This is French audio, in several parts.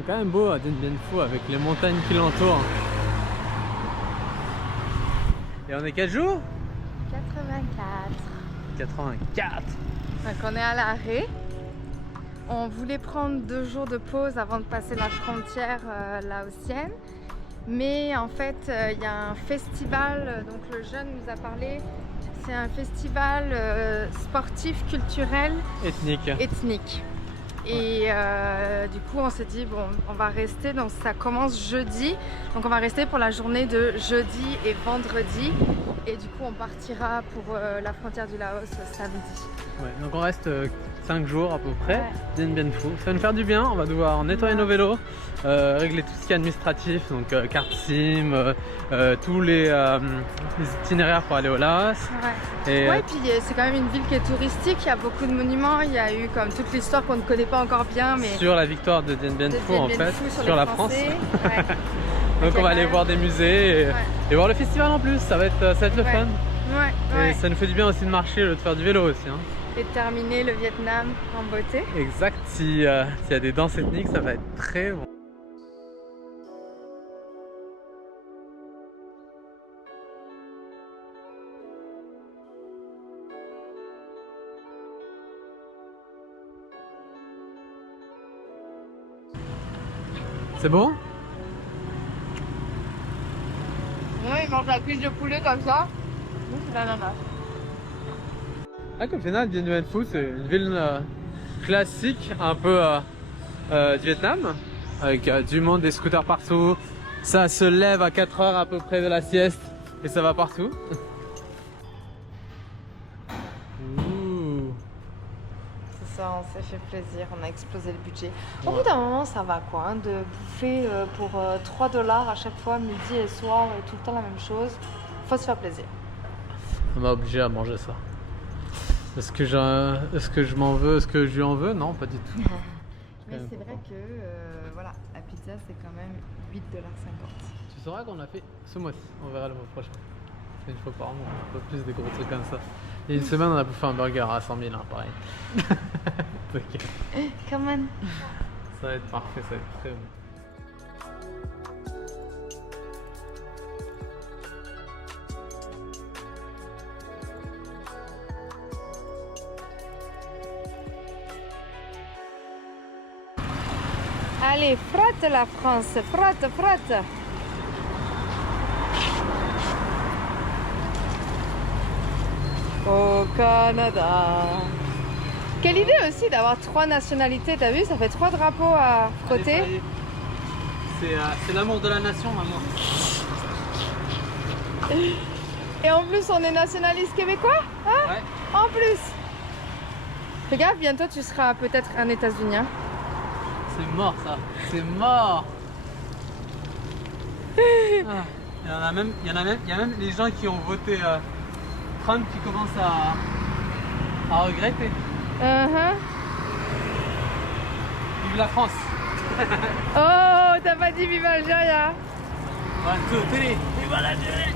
C'est quand même beau à Dien Bien Phu avec les montagnes qui l'entourent. Et on est quel jour? 84. 84. Donc on est à l'arrêt. On voulait prendre 2 jours de pause avant de passer la frontière laotienne. Mais en fait, il y a un festival, donc le jeune nous a parlé. C'est un festival sportif, culturel, ethnique. Et du coup, on s'est dit, bon, on va rester, donc ça commence jeudi. Donc on va rester pour la journée de jeudi et vendredi. Et du coup, on partira pour la frontière du Laos samedi. Ouais, donc on reste 5 jours à peu près, Ouais. Dien Bien Phu. Ça va nous faire du bien, on va devoir nettoyer nos vélos, régler tout ce qui est administratif, donc carte SIM, tous les itinéraires pour aller au Laos. Ouais. Et Ouais, puis c'est quand même une ville qui est touristique, il y a beaucoup de monuments, il y a eu comme toute l'histoire qu'on ne connaît pas encore bien, mais sur la victoire de Dien Bien de Phu Dien en Bien fait, Phu sur la les France. Français. Ouais. Donc on va aller même- voir des musées et voir le festival en plus, ça va être le Ouais. fun. Ouais, Et ça nous fait du bien aussi de marcher, de faire du vélo aussi. Hein. Et de terminer le Vietnam en beauté. Exact, s'il y a des danses ethniques, ça va être très bon. C'est bon? Ouais, ils mangent la cuisse de poulet comme ça. Nous, c'est l'ananas. Ah, qu'au final, Dien Bien Phu, c'est une ville classique, un peu du Vietnam, avec du monde, des scooters partout. Ça se lève à 4 heures à peu près de la sieste et ça va partout. Ouh. C'est ça, on s'est fait plaisir, on a explosé le budget. Au bout d'un moment, ça va quoi, hein, de bouffer pour 3 $ à chaque fois, midi et soir, et tout le temps la même chose. Faut se faire plaisir. On m'a obligé à manger ça. Est-ce que je m'en veux? Est-ce que je lui en veux? Non, pas du tout. Mais c'est vrai que voilà, la pizza c'est quand même 8,50 $. Tu sauras qu'on a fait ce mois-ci, on verra le mois prochain. C'est une fois par mois, un peu plus des gros trucs comme ça. Il y a une semaine, on a bouffé un burger à 100 000, hein, pareil. Ok. Come on. Ça va être parfait, ça va être très bon. Allez, frotte la France, frotte, frotte. Au Canada. Quelle idée aussi d'avoir 3 nationalités, t'as vu, ça fait 3 drapeaux à frotter. C'est l'amour de la nation, maman. Et en plus, on est nationaliste québécois, hein? Ouais. En plus. Fais gaffe, bientôt tu seras peut-être un États-Unien. C'est mort ça, c'est mort. Ah, il y a même les gens qui ont voté Trump qui commencent à regretter. Vive la France. Oh, t'as pas dit vive Algérie. One, two, three. Vive l'Algérie.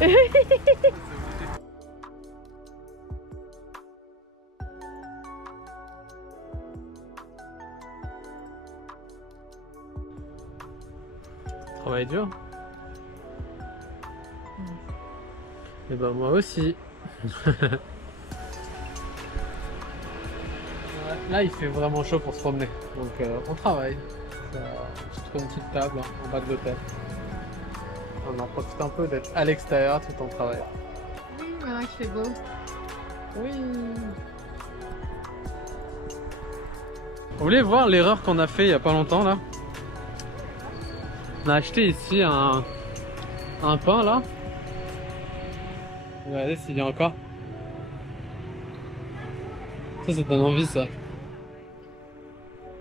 Travail dur. Et ben moi aussi. Là il fait vraiment chaud pour se promener, donc on travaille. Je trouve une petite table hein, en bas de l'hôtel. On en profite un peu d'être à l'extérieur tout en travaillant. Oui, maintenant qu'il fait beau. Oui. Vous voulez voir l'erreur qu'on a fait il y a pas longtemps là? On a acheté ici un pain là. Regardez s'il y a encore. Ça donne envie ça.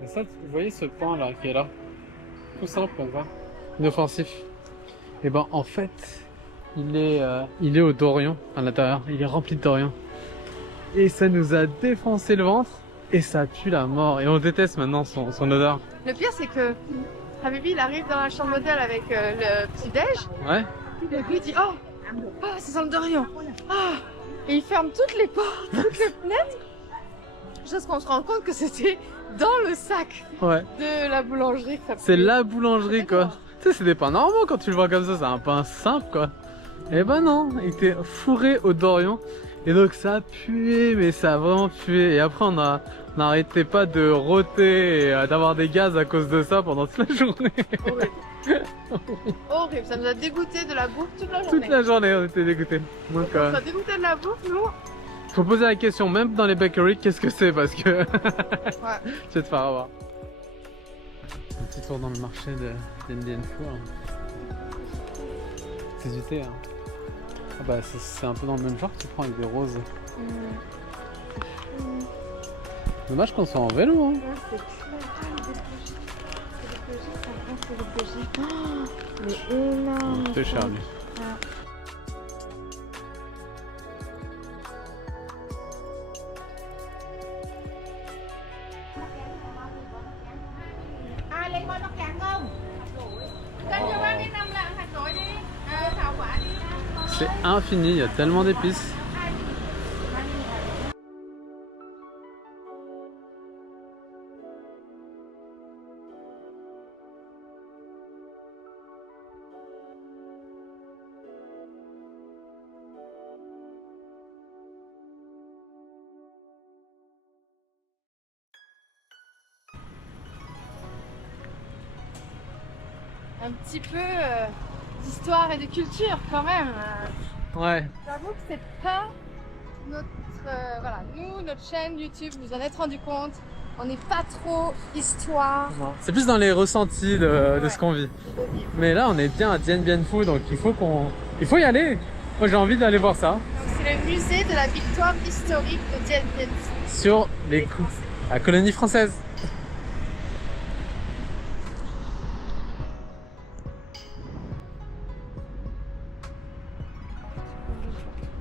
Et ça, vous voyez ce pain là qui est là? Tout simple comme ça. Inoffensif. Et ben en fait, il est au dorian à l'intérieur. Il est rempli de dorian. Et ça nous a défoncé le ventre. Et ça pue la mort. Et on déteste maintenant son odeur. Le pire, c'est que Habibi, il arrive dans la chambre d'hôtel avec le petit-déj. Ouais. Et puis il dit oh, ça sent le dorian. Ah. Et il ferme toutes les portes, toutes les fenêtres. Jusqu'à ce qu'on se rende compte que c'était dans le sac Ouais. de la boulangerie. C'est la boulangerie quoi. Tu sais, c'est des pains normaux quand tu le vois comme ça, c'est un pain simple quoi. Et ben non, il était fourré au Dorian. Et donc ça a pué, mais ça a vraiment pué. Et après on n'arrêtait pas de rôter et d'avoir des gaz à cause de ça pendant toute la journée. Horrible. Horrible, ça nous a dégoûté de la bouffe toute la journée. Toute la journée on était dégoûtés. Donc On nous a dégoûté de la bouffe, nous. faut poser la question, même dans les bakeries, qu'est-ce que c'est parce que Ouais. tu vas te faire avoir. Un petit tour dans le marché de Dien Bien Phu. C'est du thé. Hein. Ah bah c'est un peu dans le même genre que tu prends avec des roses. Dommage qu'on soit en vélo. Hein. Ouais, c'est clair. Mais énorme. C'est cher lui. C'est infini, il y a tellement d'épices. Un petit peu d'histoire et de culture quand même. Ouais. J'avoue que c'est pas notre... voilà, nous, notre chaîne YouTube, vous en êtes rendu compte, on n'est pas trop histoire. C'est plus dans les ressentis de ce qu'on vit. Mais là on est bien à Dien Bien Phu, donc il faut y aller. Moi j'ai envie d'aller voir ça. Donc c'est le musée de la victoire historique de Dien Bien Phu. Sur la colonie française.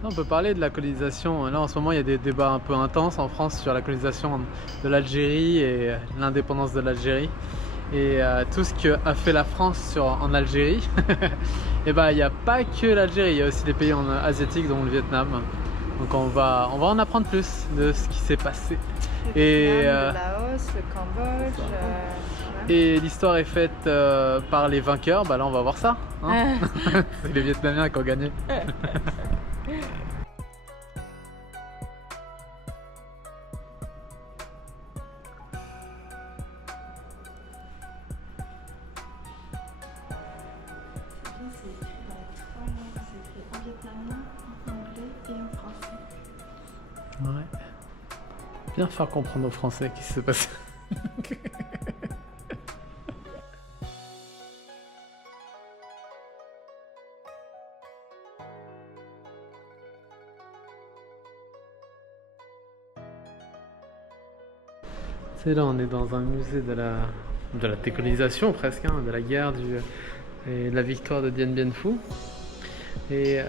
On peut parler de la colonisation. Là en ce moment il y a des débats un peu intenses en France sur la colonisation de l'Algérie et l'indépendance de l'Algérie. Et tout ce qu'a fait la France en Algérie. Et bah il n'y a pas que l'Algérie, il y a aussi des pays asiatiques dont le Vietnam. Donc on va en apprendre plus de ce qui s'est passé. Et le Laos, le Cambodge. Et l'histoire est faite par les vainqueurs, bah là on va voir ça. Hein. C'est les Vietnamiens qui ont gagné. Ouais. Bien faire comprendre aux Français ce qui s'est passé. C'est là, on est dans un musée de la décolonisation presque, hein, de la guerre et de la victoire de Dien Bien Phu. Et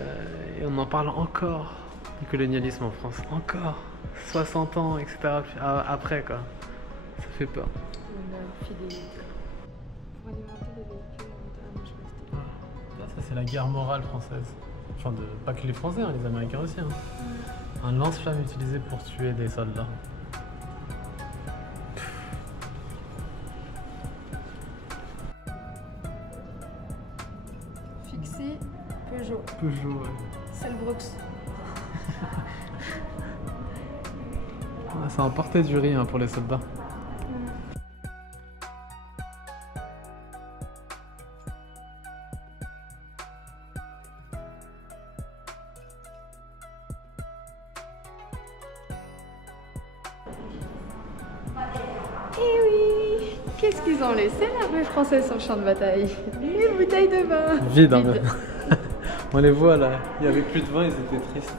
on en parle encore du colonialisme en France, encore 60 ans, etc. Après quoi, ça fait peur. Ça c'est la guerre morale française. Enfin, pas que les Français, hein, les Américains aussi. Hein. Un lance-flamme utilisé pour tuer des soldats. Fixie, Peugeot. Peugeot, ouais. Selbrooks. Ça a emporté du riz hein, pour les soldats. Eh oui! Qu'est-ce qu'ils ont laissé l'armée française sur le champ de bataille? Une bouteille de vin! Vide, hein, on les voit là, il n'y avait plus de vin, ils étaient tristes.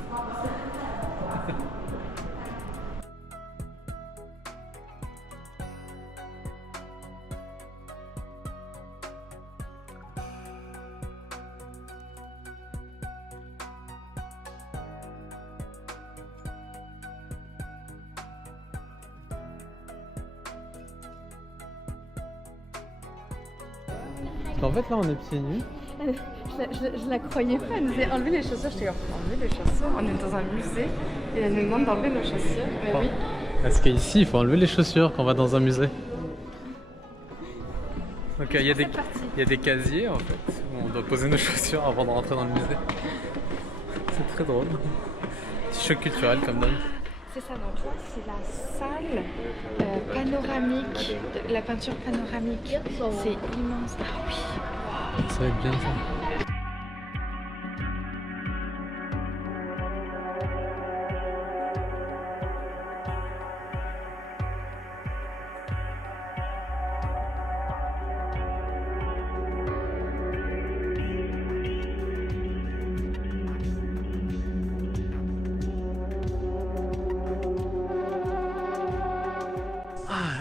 En fait là on est pieds nus. Je la croyais pas, elle nous a enlevé les chaussures. Je t'ai dit, enlever les chaussures. On est dans un musée et elle nous demande d'enlever nos chaussures. Mais oui. Parce qu'ici, il faut enlever les chaussures quand on va dans un musée. Donc il y a des casiers en fait, où on doit poser nos chaussures avant de rentrer dans le musée. C'est très drôle. Petit choc culturel comme d'hab. C'est ça, donc là c'est la salle panoramique, la peinture panoramique. C'est immense. Ah oui. Ça va être bien ça.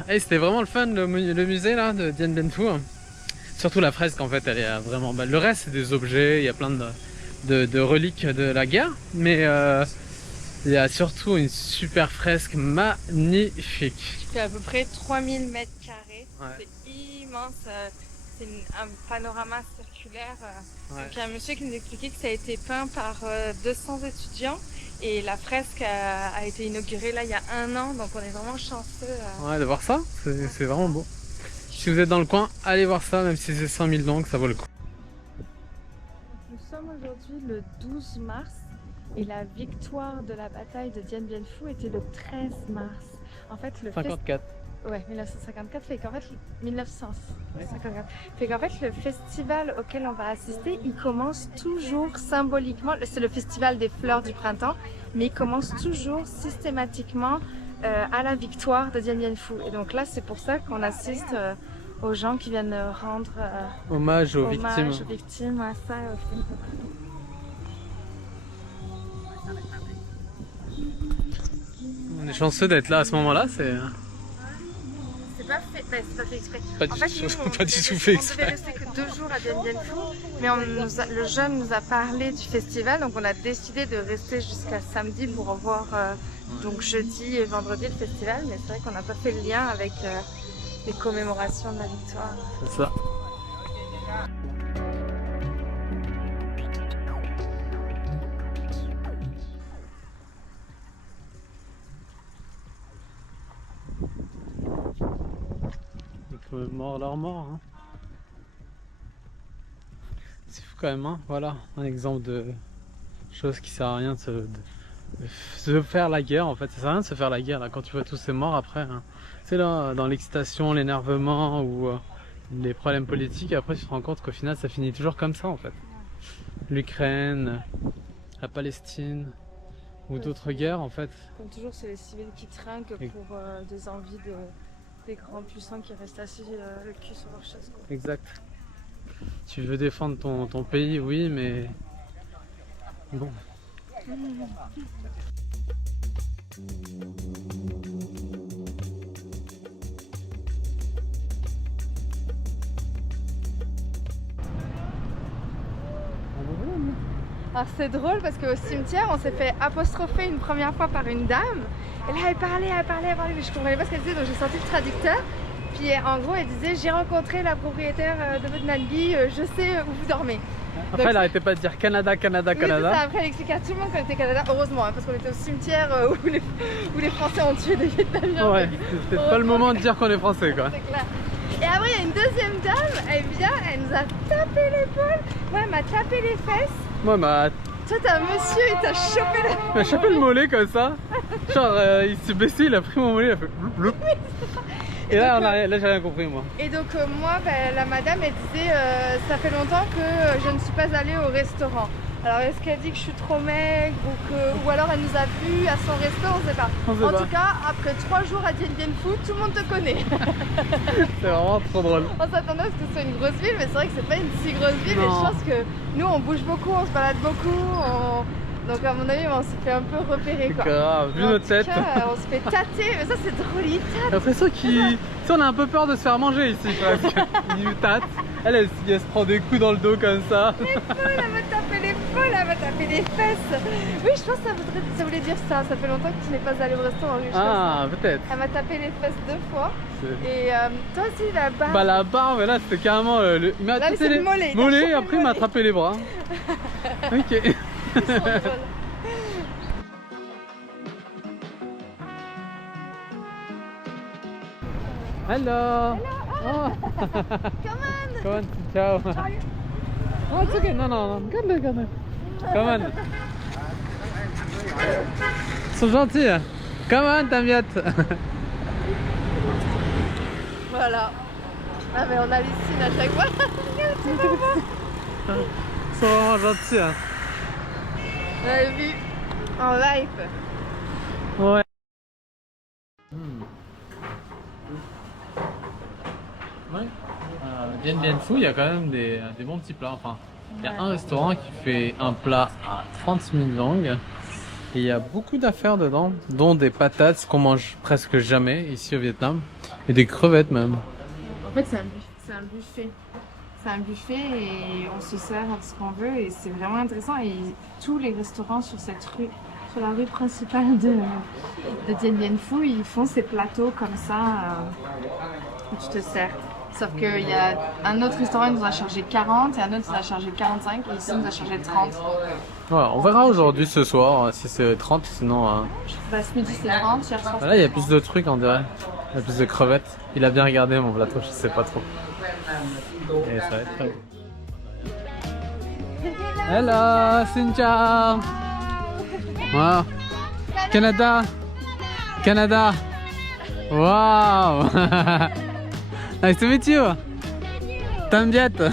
Hey, c'était vraiment le fun le musée là de Dien Bien Phu. Surtout la fresque en fait, elle est vraiment belle. Le reste c'est des objets, il y a plein de reliques de la guerre, mais il y a surtout une super fresque magnifique. Qui fait à peu près 3000 mètres carrés. Ouais. C'est immense. C'est un panorama circulaire. Ouais. Donc il y a un monsieur qui nous expliquait que ça a été peint par 200 étudiants. Et la fresque a été inaugurée là il y a 1 an, donc on est vraiment chanceux. Ouais, de voir ça, c'est vraiment beau. Si vous êtes dans le coin, allez voir ça, même si c'est 5000 longues, ça vaut le coup. Nous sommes aujourd'hui le 12 mars et la victoire de la bataille de Dien Bien Phu était le 13 mars. En fait, le 54. Ouais, 1954 fait qu'en fait 1954 fait qu'en fait le festival auquel on va assister, il commence toujours symboliquement, c'est le festival des fleurs du printemps, mais il commence toujours systématiquement à la victoire de Dien Bien Phu. Et donc là, c'est pour ça qu'on assiste aux gens qui viennent rendre hommage aux victimes, à ça. On est chanceux d'être là à ce moment-là, c'est pas fait, c'est pas fait exprès. Pas du tout fait exprès. On devait rester que 2 jours à Dien Bien Phu, mais le jeune nous a parlé du festival, donc on a décidé de rester jusqu'à samedi pour revoir donc jeudi et vendredi le festival, mais c'est vrai qu'on n'a pas fait le lien avec les commémorations de la victoire. C'est ça. Leurs morts. Hein. C'est fou quand même, hein. Voilà un exemple de chose qui sert à rien de faire la guerre en fait. Ça sert à rien de se faire la guerre là quand tu vois tous ces morts après. Hein. C'est là dans l'excitation, l'énervement ou les problèmes politiques. Après tu te rends compte qu'au final ça finit toujours comme ça en fait. L'Ukraine, la Palestine ou d'autres guerres en fait. Comme toujours c'est les civils qui trinquent pour des envies des grands puissants qui restent assis le cul sur leur chaise. Quoi. Exact. Tu veux défendre ton pays, oui, mais bon. Alors c'est drôle parce qu'au cimetière on s'est fait apostropher une première fois par une dame. Et là elle parlait, mais je comprenais pas ce qu'elle disait, donc j'ai sorti le traducteur. Puis en gros elle disait j'ai rencontré la propriétaire de votre Nalgui, je sais où vous dormez. Après donc, elle arrêtait pas de dire Canada, Canada, oui, Canada. Ça. Après elle expliquait à tout le monde qu'on était Canada, heureusement, hein, parce qu'on était au cimetière où les Français ont tué des Vietnamiens. Ouais, c'était pas le moment de dire qu'on est français quoi. C'est clair. Et après il y a une deuxième dame, elle vient, elle nous a tapé l'épaule, moi elle m'a tapé les fesses. Moi bah... Toi t'as un monsieur, il t'a chopé le... Il m'a chopé le mollet comme ça. Genre il s'est baissé, il a pris mon mollet, il a fait bloup. Et là, là j'ai rien compris moi. Et donc moi, la madame elle disait ça fait longtemps que je ne suis pas allée au restaurant. Alors est-ce qu'elle dit que je suis trop maigre ou alors elle nous a vus à son resto, on sait pas. En tout cas, après 3 jours à Dien Bien Phu, tout le monde te connaît. C'est vraiment trop drôle. On s'attendait à ce que ce soit une grosse ville, mais c'est vrai que c'est pas une si grosse ville. Non. Et je pense que nous on bouge beaucoup, on se balade beaucoup. Donc à mon avis on s'est fait un peu repérer quoi. Grave, vu notre tête. On se fait tâter, mais ça c'est drôle, il tâte. J'ai l'impression qu'il... Tu sais, on a un peu peur de se faire manger ici presque. Il nous tâte. Elle se prend des coups dans le dos comme ça. Elle m'a tapé l'épaule, elle m'a tapé les fesses. Oui, je pense que ça voulait dire ça. Ça fait longtemps que tu n'es pas allé au restaurant. Ah, peut-être. Elle m'a tapé les fesses 2 fois. Et toi aussi, la barbe. Bah, la barbe, là, c'était carrément. Il m'a tapé les mollets et après, il m'a attrapé les bras. Ok. Ils sont drôles. Hello. Oh. Come on. Come on, ciao. Oh, it's okay. No, no, no. Regarde-le. Come on. Ils sont gentils. Come on, Tamiette. Voilà. Ah mais on hallucine à chaque fois. Regarde, tu vas voir. Ils sont vraiment gentils. On l'avait vu en live. Ouais. Ouais. Bien Bien Phu, il y a quand même des bons petits plats. Enfin, il y a un restaurant qui fait un plat à 30 000 langues. Et il y a beaucoup d'affaires dedans, dont des patates qu'on mange presque jamais ici au Vietnam. Et des crevettes même. En fait, c'est un buffet. C'est un buffet et on se sert ce qu'on veut et c'est vraiment intéressant. Et tous les restaurants sur cette rue, sur la rue principale de Dien Bien Phu, ils font ces plateaux comme ça où tu te sers. Sauf qu'il y a un autre restaurant qui nous a chargé 40 et un autre qui nous a chargé 45 et ici nous a chargé 30. Ouais, on verra aujourd'hui ce soir si c'est 30, sinon... Bah, ce midi c'est 30, hier soir. Là il y a plus de trucs on dirait. Il y a plus de crevettes. Il a bien regardé mon plateau, je sais pas trop. Et ça va être très beau. Hello, xin chào. Wow. Canada. Canada. Wow. Nice to meet you. Tambiet. Ouais,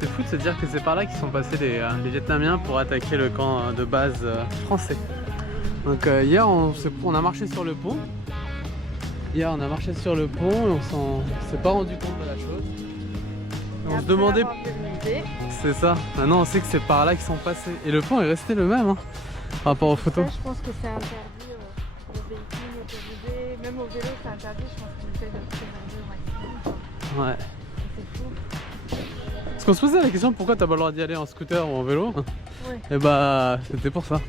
c'est fou de se dire que c'est par là qu'ils sont passés les Vietnamiens pour attaquer le camp de base français. Donc hier on a marché sur le pont. Hier on a marché sur le pont et on s'est pas rendu compte de la chose. Et on se demandait... C'est ça. Maintenant on sait que c'est par là qu'ils sont passés. Et le pont est resté le même par rapport aux photos. Ça, je pense que c'est interdit aux véhicules motorisés. Même au vélo c'est interdit. Je pense qu'ils essayent de le préserver au maximum. Ouais. C'est fou. Parce qu'on se posait la question pourquoi t'as pas le droit d'y aller en scooter ou en vélo. Ouais. Et bah c'était pour ça.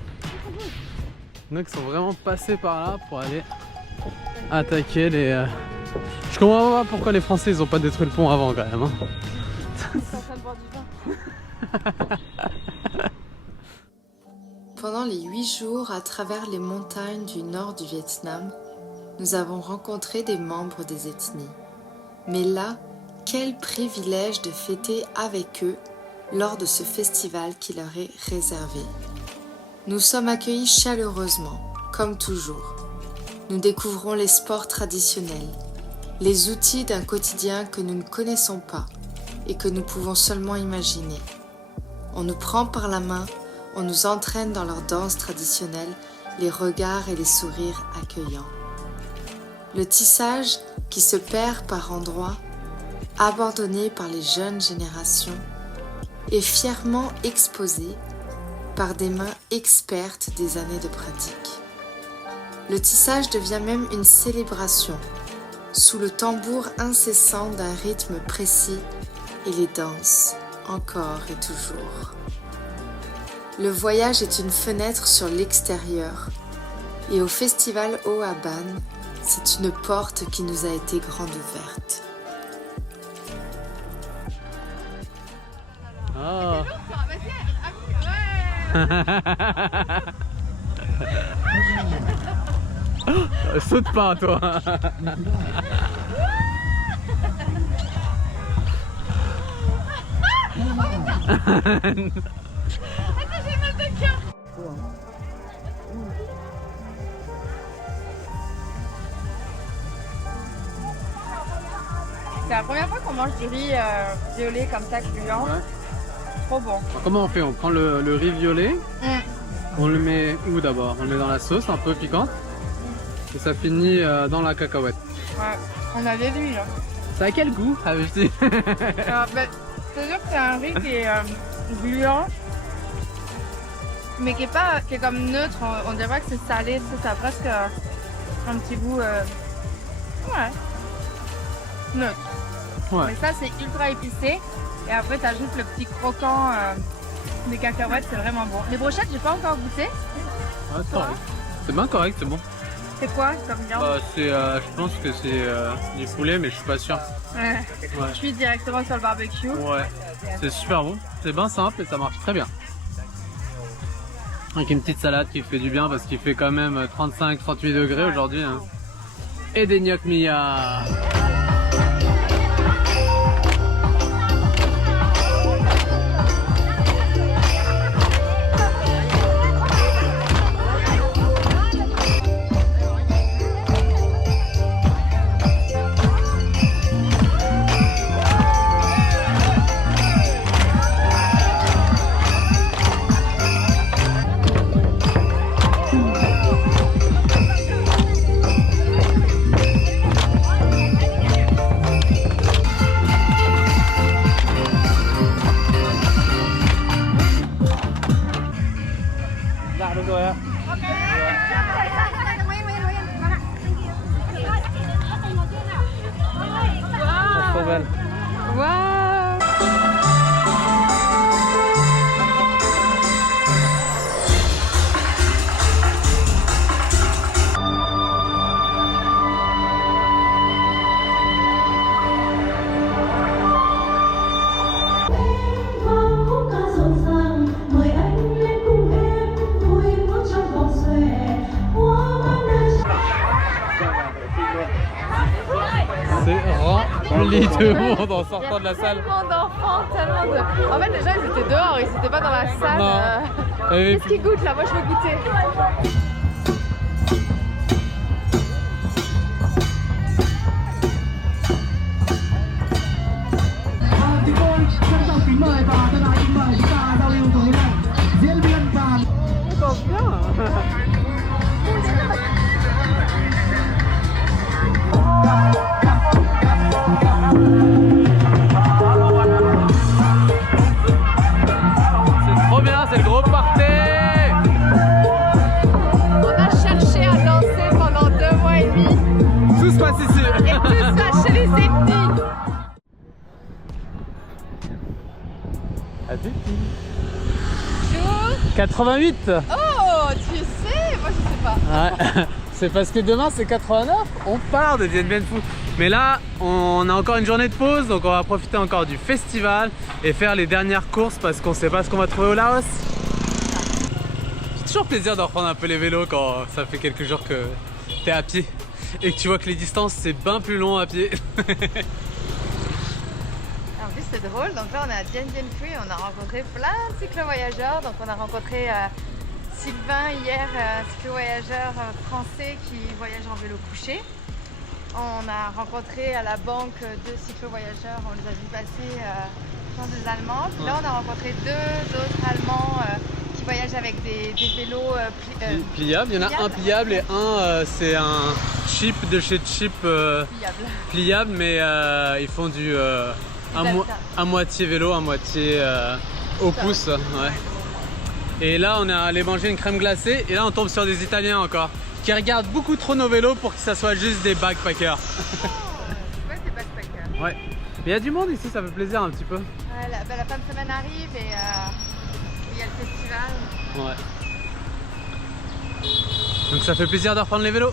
Donc ils sont vraiment passés par là pour aller attaquer les... Je comprends pas pourquoi les Français ils ont pas détruit le pont avant quand même. Ils sont en train de boire du vin. Pendant les 8 jours à travers les montagnes du nord du Vietnam, nous avons rencontré des membres des ethnies. Mais là, quel privilège de fêter avec eux lors de ce festival qui leur est réservé. Nous sommes accueillis chaleureusement, comme toujours. Nous découvrons les sports traditionnels, les outils d'un quotidien que nous ne connaissons pas et que nous pouvons seulement imaginer. On nous prend par la main, on nous entraîne dans leurs danses traditionnelles, les regards et les sourires accueillants. Le tissage qui se perd par endroits, abandonné par les jeunes générations, est fièrement exposé par des mains expertes des années de pratique. Le tissage devient même une célébration, sous le tambour incessant d'un rythme précis et les danses, encore et toujours. Le voyage est une fenêtre sur l'extérieur et au festival Oaban, c'est une porte qui nous a été grande ouverte. Oh. Saute pas toi. C'est la première fois qu'on mange du riz violet comme ça, gluant. Ouais. Trop bon. Comment on fait? On prend le riz violet, on le met où d'abord? On le met dans la sauce un peu piquante et ça finit dans la cacahuète. Ouais, on avait vu là. Ça a quel goût? C'est sûr que c'est un riz qui est gluant, mais qui est comme neutre. On dirait pas que c'est salé, ça a presque un petit goût neutre. Ouais. Mais ça c'est ultra épicé et après tu ajoutes le petit croquant des cacahuètes, c'est vraiment bon. Les brochettes j'ai pas encore goûté. Ouais, c'est bien correct, c'est bon. C'est quoi comme viande? Je pense que c'est du poulet mais je suis pas sûr. Ouais. Ouais. Je suis directement sur le barbecue. Ouais, c'est super bon, c'est bien simple et ça marche très bien. Avec une petite salade qui fait du bien parce qu'il fait quand même 35-38 degrés aujourd'hui. Hein. Et des gnocchis Mia. Waouh! C'est rempli de monde en sortant de la salle. Tellement d'enfants, tellement de... En fait, les gens, ils étaient dehors, ils étaient pas dans la salle. Non. Qu'est-ce qu'ils goûtent là? Moi, je veux goûter. C'est trop bien, c'est le gros party. On a cherché à danser pendant 2 mois et demi. Tout se passe ici. Et tout ça chez les ethnies. À Dépi. Jour. 88. Oh, tu sais? Moi, je sais pas. Ouais. C'est parce que demain c'est 89. On part de Dien Bien Phu. Mais là, on a encore une journée de pause, donc on va profiter encore du festival et faire les dernières courses parce qu'on sait pas ce qu'on va trouver au Laos. C'est toujours plaisir de reprendre un peu les vélos quand ça fait quelques jours que t'es à pied et que tu vois que les distances c'est bien plus long à pied. En plus, c'est drôle. Donc là, on est à Dien Bien Phu et on a rencontré plein de cyclo-voyageurs. Donc on a rencontré Sylvain hier, un cyclo-voyageur français qui voyage en vélo couché. On a rencontré à la banque 2 cyclo-voyageurs, on les a vus passer, je pense des Allemands. Puis là, on a rencontré 2 autres Allemands qui voyagent avec des vélos pliables. Il y en a un pliable et un c'est un chip de chez Chip pliable, mais ils font du à moitié vélo, à moitié au pouce. Ouais. Et là, on est allé manger une crème glacée et là, on tombe sur des Italiens encore qui regardent beaucoup trop nos vélos pour que ça soit juste des backpackers. Ouais, des backpackers. Ouais. Mais il y a du monde ici, ça fait plaisir un petit peu. Ouais, la fin de semaine arrive et il y a le festival. Ouais. Donc ça fait plaisir de reprendre les vélos.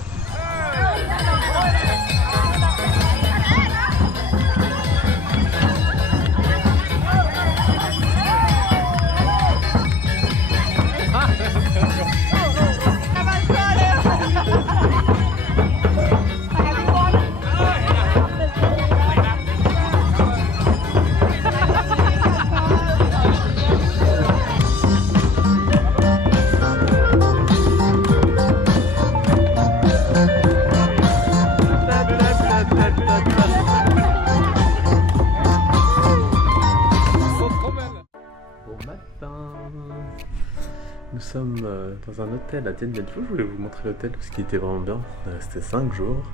Nous sommes dans un hôtel à Dien Bien Phu. Je voulais vous montrer l'hôtel parce qu'il était vraiment bien. On est resté 5 jours.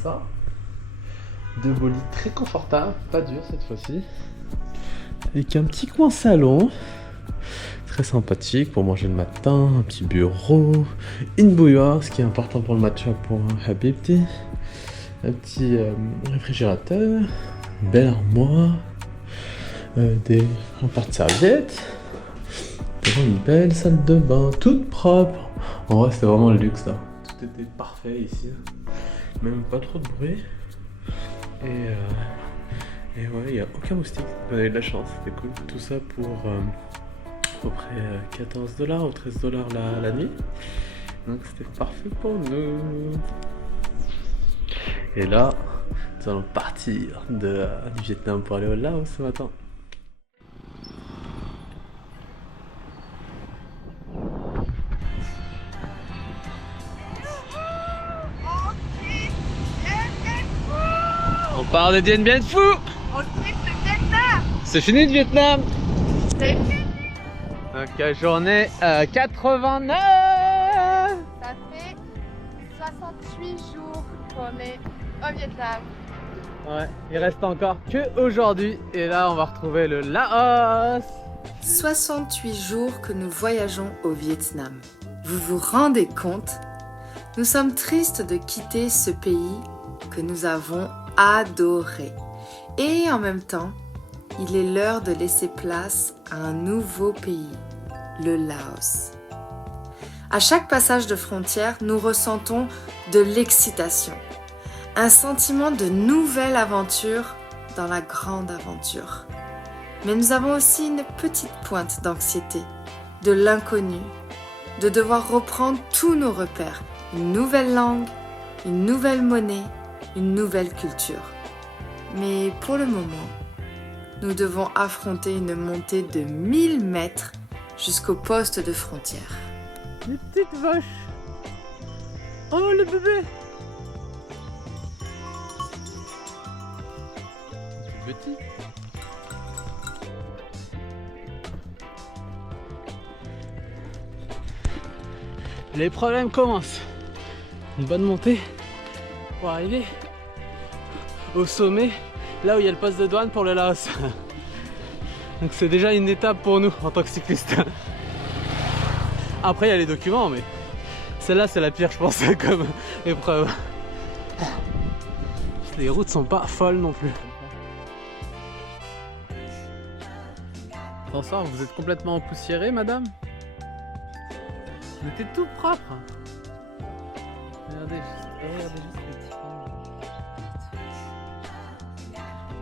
Ça. 2 beaux lits très confortables, pas dur cette fois-ci. Avec un petit coin salon. Très sympathique pour manger le matin. Un petit bureau. Une bouilloire, ce qui est important pour le matcha pour Habibti. Un petit réfrigérateur. Une belle armoire. Un porte-serviettes. Une belle salle de bain, toute propre. En vrai, c'était vraiment le luxe là. Tout était parfait ici. Même pas trop de bruit. Et ouais, il n'y a aucun moustique. On avait de la chance, c'était cool. Tout ça pour à peu près 14 $ ou 13 $ la nuit. Donc c'était parfait pour nous. Et là, nous allons partir du Vietnam pour aller au Laos ce matin. On part de Dien Bien Phu. On quitte le Vietnam. C'est fini le Vietnam. C'est fini. Donc journée 89. Ça fait 68 jours qu'on est au Vietnam. Ouais, il reste encore que aujourd'hui. Et là on va retrouver le Laos. 68 jours que nous voyageons au Vietnam. Vous vous rendez compte? Nous sommes tristes de quitter ce pays que nous avons adoré. Et en même temps, il est l'heure de laisser place à un nouveau pays, le Laos. À chaque passage de frontière, nous ressentons de l'excitation, un sentiment de nouvelle aventure dans la grande aventure. Mais nous avons aussi une petite pointe d'anxiété, de l'inconnu, de devoir reprendre tous nos repères, une nouvelle langue, une nouvelle monnaie, une nouvelle culture. Mais pour le moment, nous devons affronter une montée de 1000 mètres jusqu'au poste de frontière. Les petites vaches. Oh le bébé. C'est petit. Les problèmes commencent. Une bonne montée pour arriver au sommet, là où il y a le poste de douane pour le Laos. Donc c'est déjà une étape pour nous en tant que cyclistes. Après il y a les documents, mais celle-là c'est la pire je pense comme épreuve. Les routes sont pas folles non plus. Bonsoir, vous êtes complètement empoussiéré madame? Vous étiez tout propre. Regardez juste les petits points.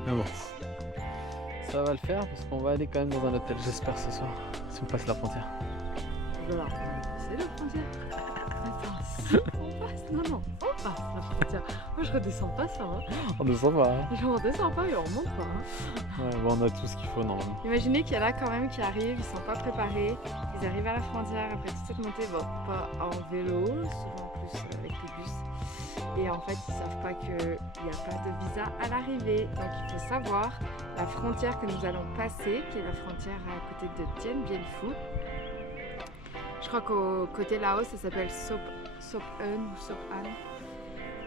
Mais bon, ça va le faire parce qu'on va aller quand même dans un hôtel, j'espère ce soir, si on passe la frontière. Alors, c'est la frontière. Attends, si on passe, non, on passe la frontière. Moi je redescends pas ça, hein. On descend pas. Hein. Je redescends pas et on remonte pas. Hein. Ouais, bon, on a tout ce qu'il faut normalement. Imaginez qu'il y en a quand même qui arrivent, ils sont pas préparés, ils arrivent à la frontière après toute cette montée, bon, pas en vélo, souvent plus avec les bus. Et en fait, ils savent pas qu'il n'y a pas de visa à l'arrivée. Donc il faut savoir, la frontière que nous allons passer, qui est la frontière à côté de Dien Bien Phu, je crois qu'au côté Laos, ça s'appelle Sop Un ou Sop An,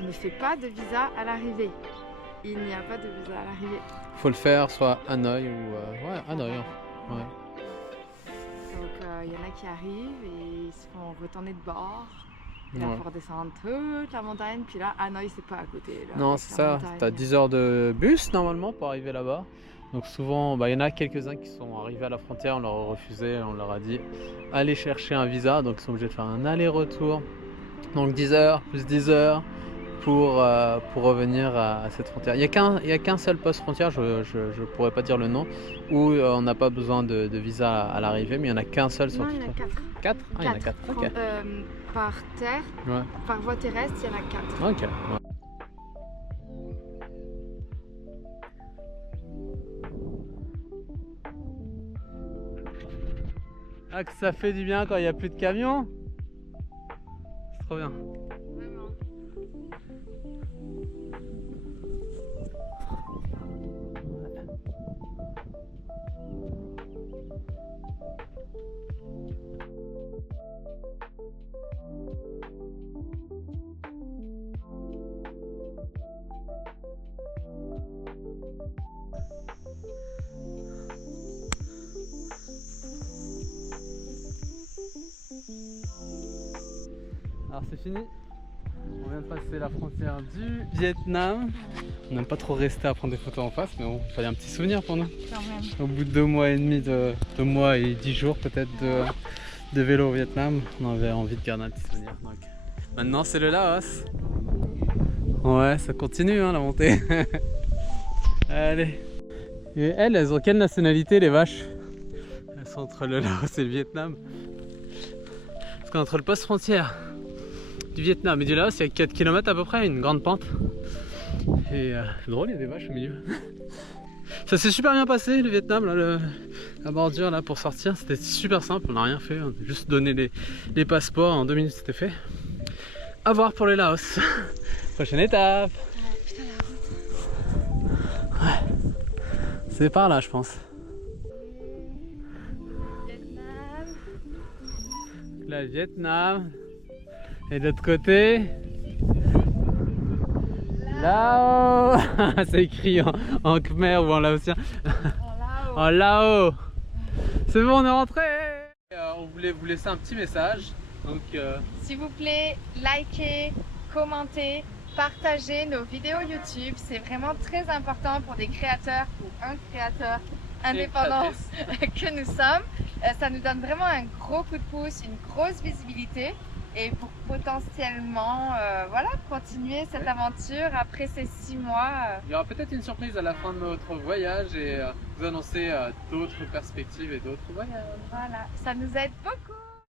ne fait pas de visa à l'arrivée. Il n'y a pas de visa à l'arrivée. Faut le faire soit à Hanoï ou ouais, Hanoï. Ouais. Donc il y en a qui arrivent et ils se font retourner de bord. Et là, il Ouais. faut redescendre toute la montagne. Puis là, Hanoï, c'est pas à côté. Là, Non, avec c'est la ça. montagne. T'as 10 heures de bus normalement pour arriver là-bas. Donc souvent, il y en a quelques-uns qui sont arrivés à la frontière, on leur a refusé, on leur a dit allez chercher un visa. Donc ils sont obligés de faire un aller-retour. Donc 10 heures plus 10 heures pour revenir à cette frontière. Il n'y a qu'un seul poste frontière, je ne pourrais pas dire le nom, où on n'a pas besoin de visa à l'arrivée, mais il n'y en a qu'un seul sur Non, toute il y en a 4. 4 Ah, il y en a 4. Ok. Par terre, Ouais. par voie terrestre, il y en a 4. Ok. Ouais. Ah, que ça fait du bien quand il n'y a plus de camions. C'est trop bien. Vraiment. Alors c'est fini. On vient de passer la frontière du Vietnam. On n'aime pas trop rester à prendre des photos en face, mais bon, il fallait un petit souvenir pour nous. Quand même. Au bout de 2 mois et demi, 2 mois et 10 jours peut-être de vélo au Vietnam, on avait envie de garder un petit souvenir. Donc, maintenant c'est le Laos. Ouais, ça continue hein, la montée. Allez. Et elles ont quelle nationalité les vaches? Elles différence entre le Laos et le Vietnam. Parce qu'entre le poste frontière du Vietnam et du Laos, il y a 4 km à peu près, une grande pente. Et c'est drôle, il y a des vaches au milieu. Ça s'est super bien passé le Vietnam, là, la bordure là pour sortir, c'était super simple, on n'a rien fait, on a juste donné les passeports, en 2 minutes c'était fait. À voir pour le Laos. Prochaine étape. Putain, la route. Ouais. C'est par là je pense. Vietnam. Là, Vietnam. Et de l'autre côté. Là-haut. C'est écrit en khmer ou en laotien. En Lao. C'est bon, on est rentré. On voulait vous laisser un petit message. Donc, s'il vous plaît, likez, commentez, partagez nos vidéos YouTube. C'est vraiment très important pour des créateurs ou un créateur indépendant que nous sommes. Ça nous donne vraiment un gros coup de pouce, une grosse visibilité. Et pour potentiellement voilà, continuer cette aventure après ces 6 mois. Il y aura peut-être une surprise à la fin de notre voyage et vous annoncer d'autres perspectives et d'autres voyages. Voilà, ça nous aide beaucoup.